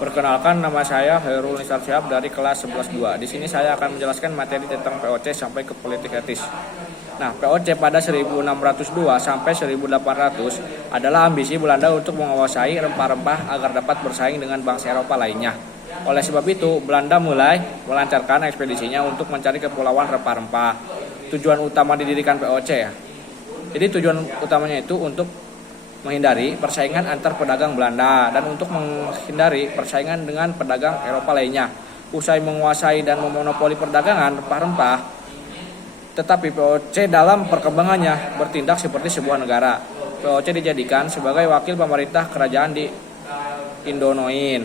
Perkenalkan, nama saya Hairul Nisar Syihab dari kelas 11-2. Di sini saya akan menjelaskan materi tentang POC sampai ke politik etis. Nah, POC pada 1602 sampai 1800 adalah ambisi Belanda untuk menguasai rempah-rempah agar dapat bersaing dengan bangsa Eropa lainnya. Oleh sebab itu, Belanda mulai melancarkan ekspedisinya untuk mencari kepulauan rempah-rempah. Tujuan utama didirikan POC ya. Jadi tujuan utamanya itu untuk menghindari persaingan antar pedagang Belanda dan untuk menghindari persaingan dengan pedagang Eropa lainnya. Usai menguasai dan memonopoli perdagangan rempah-rempah, tetapi POC dalam perkembangannya bertindak seperti sebuah negara. POC dijadikan sebagai wakil pemerintah kerajaan di Indonoin.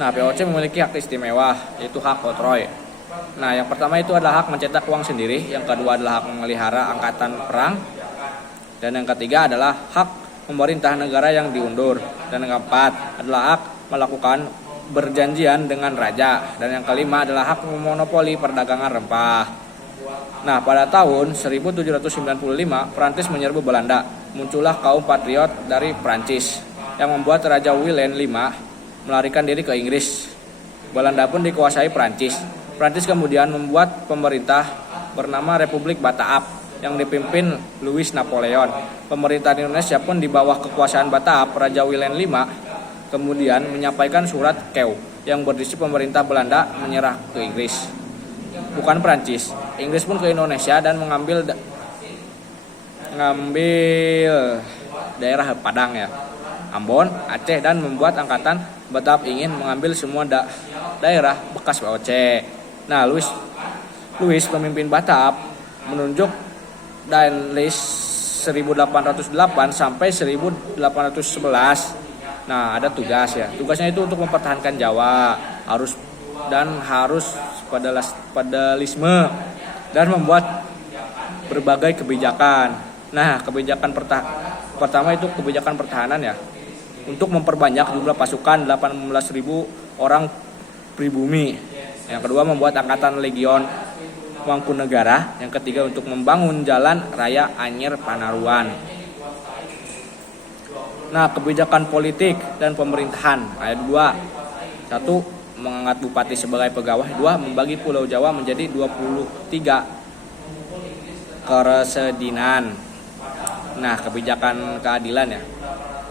Nah, POC memiliki hak istimewa, yaitu hak oktroi. Nah, yang pertama itu adalah hak mencetak uang sendiri, yang kedua adalah hak memelihara angkatan perang, dan yang ketiga adalah hak memerintah negara yang diundur. Dan yang keempat adalah hak melakukan berjanjian dengan raja. Dan yang kelima adalah hak memonopoli perdagangan rempah. Nah, pada tahun 1795 Prancis menyerbu Belanda. Muncullah kaum patriot dari Prancis yang membuat Raja Willem V melarikan diri ke Inggris. Belanda pun dikuasai Prancis. Prancis kemudian membuat pemerintah bernama Republik Bataaf yang dipimpin Louis Napoleon. Pemerintahan Indonesia pun di bawah kekuasaan Bataaf, Raja Willem V kemudian menyampaikan surat Kew yang berisi pemerintah Belanda menyerah ke Inggris. Bukan Prancis, Inggris pun ke Indonesia dan mengambil daerah Padang ya, Ambon, Aceh, dan membuat angkatan Bataaf ingin mengambil semua daerah bekas POC. Nah, Louis pemimpin Bataaf menunjuk dan list 1808 sampai 1811. Nah, ada tugas ya. Tugasnya itu untuk mempertahankan Jawa, harus feodalisme dan membuat berbagai kebijakan. Nah, kebijakan pertama itu kebijakan pertahanan ya. Untuk memperbanyak jumlah pasukan 18.000 orang pribumi. Yang kedua membuat angkatan legion Mangkunegara. Yang ketiga untuk membangun jalan raya Anyer Panaruan. Nah, kebijakan politik dan pemerintahan. Ayat 2. 1. Mengangkat bupati sebagai pegawai. 2. Membagi Pulau Jawa menjadi 23 keresedinan. Nah, kebijakan keadilan ya.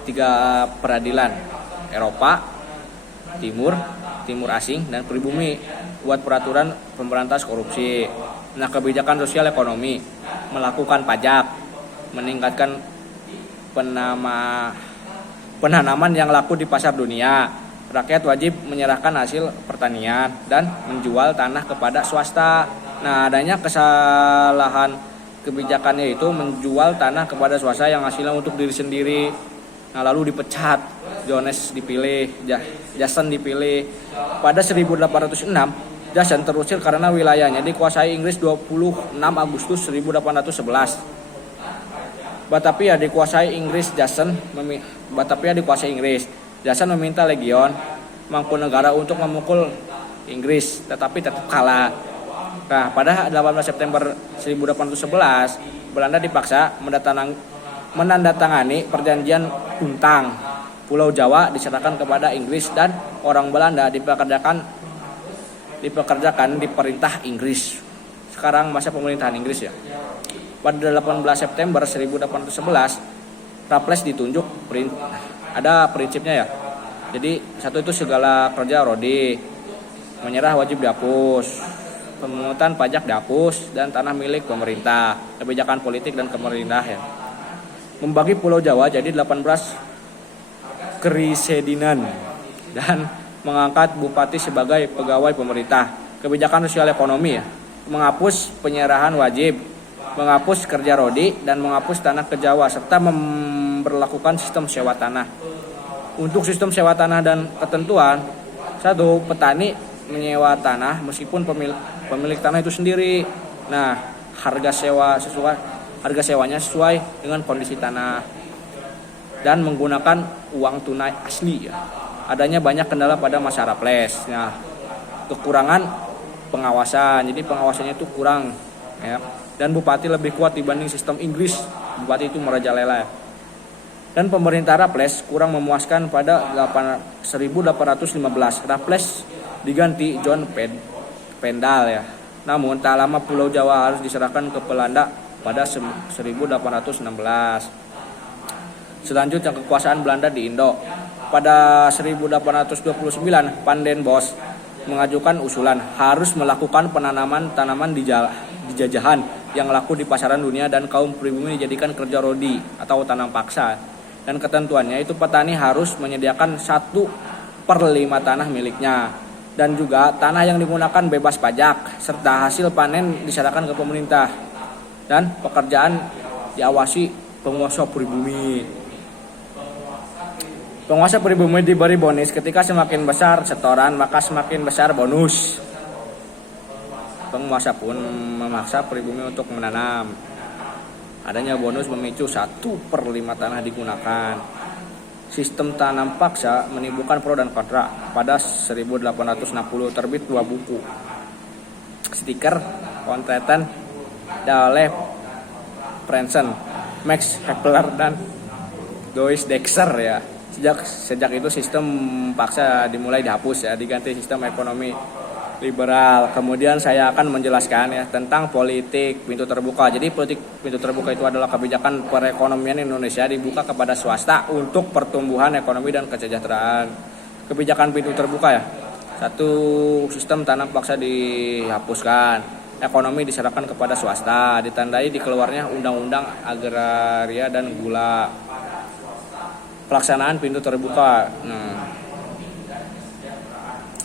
3 peradilan. Eropa, Timur asing, dan pribumi. Buat peraturan pemberantas korupsi. Nah, kebijakan sosial ekonomi, melakukan pajak, meningkatkan penanaman yang laku di pasar dunia. Rakyat wajib menyerahkan hasil pertanian dan menjual tanah kepada swasta. Nah, adanya kesalahan kebijakannya itu menjual tanah kepada swasta yang hasilnya untuk diri sendiri. Nah, lalu dipecat. Jones dipilih, Jason dipilih. Pada 1806, Jason terusir karena wilayahnya dikuasai Inggris 26 Agustus 1811. Batavia dikuasai Inggris. Jason meminta legion Mangkunegara untuk memukul Inggris, tetapi tetap kalah. Nah, pada 18 September 1811, Belanda dipaksa menandatangani perjanjian Kuntang. Pulau Jawa diserahkan kepada Inggris dan orang Belanda dipekerjakan di perintah Inggris. Sekarang masa pemerintahan Inggris ya. Pada 18 September 1811, Raffles ditunjuk. Ada prinsipnya ya. Jadi satu itu segala kerja Rodi, menyerah wajib dihapus, pemungutan pajak dihapus, dan tanah milik pemerintah. Kebijakan politik dan pemerintah ya. Membagi Pulau Jawa jadi 18 keresedinan dan mengangkat bupati sebagai pegawai pemerintah. Kebijakan sosial ekonomi ya, menghapus penyerahan wajib, menghapus kerja Rodi, dan menghapus tanah ke Jawa, serta memberlakukan sistem sewa tanah. Untuk sistem sewa tanah dan ketentuan, 1. Petani menyewa tanah meskipun pemilik tanah itu sendiri. Nah, harga sewanya sesuai dengan kondisi tanah dan menggunakan uang tunai asli ya. Adanya banyak kendala pada masa Raffles. Nah, kekurangan pengawasan. Jadi pengawasannya itu kurang ya. Dan bupati lebih kuat dibanding sistem Inggris. Bupati itu merajalela ya. Dan pemerintah Raffles kurang memuaskan pada 1815. Raffles diganti John Pendal ya. Namun tak lama Pulau Jawa harus diserahkan ke Belanda pada 1816. Selanjutnya kekuasaan Belanda di Indo. Pada 1829 Van den Bosch mengajukan usulan harus melakukan penanaman tanaman di jajahan yang laku di pasaran dunia dan kaum pribumi dijadikan kerja rodi atau tanam paksa. Dan ketentuannya itu petani harus menyediakan 1/5 tanah miliknya. Dan juga tanah yang digunakan bebas pajak serta hasil panen diserahkan ke pemerintah. Dan pekerjaan diawasi penguasa pribumi. Penguasa pribumi diberi bonus ketika semakin besar setoran maka semakin besar bonus. Penguasa pun memaksa pribumi untuk menanam. Adanya bonus memicu 1/5 tanah digunakan. Sistem tanam paksa menimbulkan pro dan kontra. Pada 1860 terbit 2 buku stiker kontenten oleh Prensen, Max Havelaar dan Louis Dexter ya. Sejak itu sistem paksa dimulai dihapus ya, diganti sistem ekonomi liberal. Kemudian saya akan menjelaskan ya tentang politik pintu terbuka. Jadi politik pintu terbuka itu adalah kebijakan perekonomian Indonesia dibuka kepada swasta untuk pertumbuhan ekonomi dan kesejahteraan. Kebijakan pintu terbuka ya. Satu, sistem tanam paksa dihapuskan. Ekonomi diserahkan kepada swasta, ditandai dikeluarnya undang-undang agraria dan gula. Pelaksanaan pintu terbuka.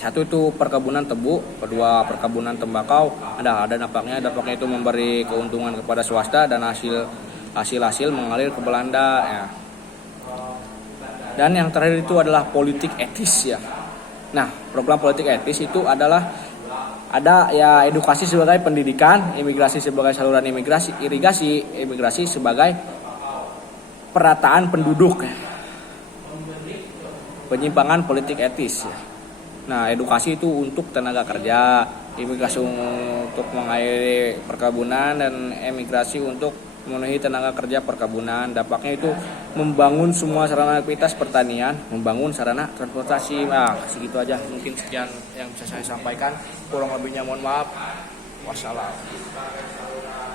Satu itu perkebunan tebu, kedua perkebunan tembakau. Ada dampaknya itu memberi keuntungan kepada swasta dan hasil mengalir ke Belanda ya. Dan yang terakhir itu adalah politik etis ya. Nah, program politik etis itu adalah ada ya edukasi sebagai pendidikan, imigrasi sebagai saluran irigasi sebagai perataan penduduk. Penyimpangan politik etis ya. Nah, edukasi itu untuk tenaga kerja, imigrasi untuk mengairi perkebunan, dan emigrasi untuk memenuhi tenaga kerja perkebunan. Dampaknya itu membangun semua sarana aktivitas pertanian, membangun sarana transportasi. Nah, segitu aja mungkin sekian yang bisa saya sampaikan. Kurang lebihnya mohon maaf. Wassalam.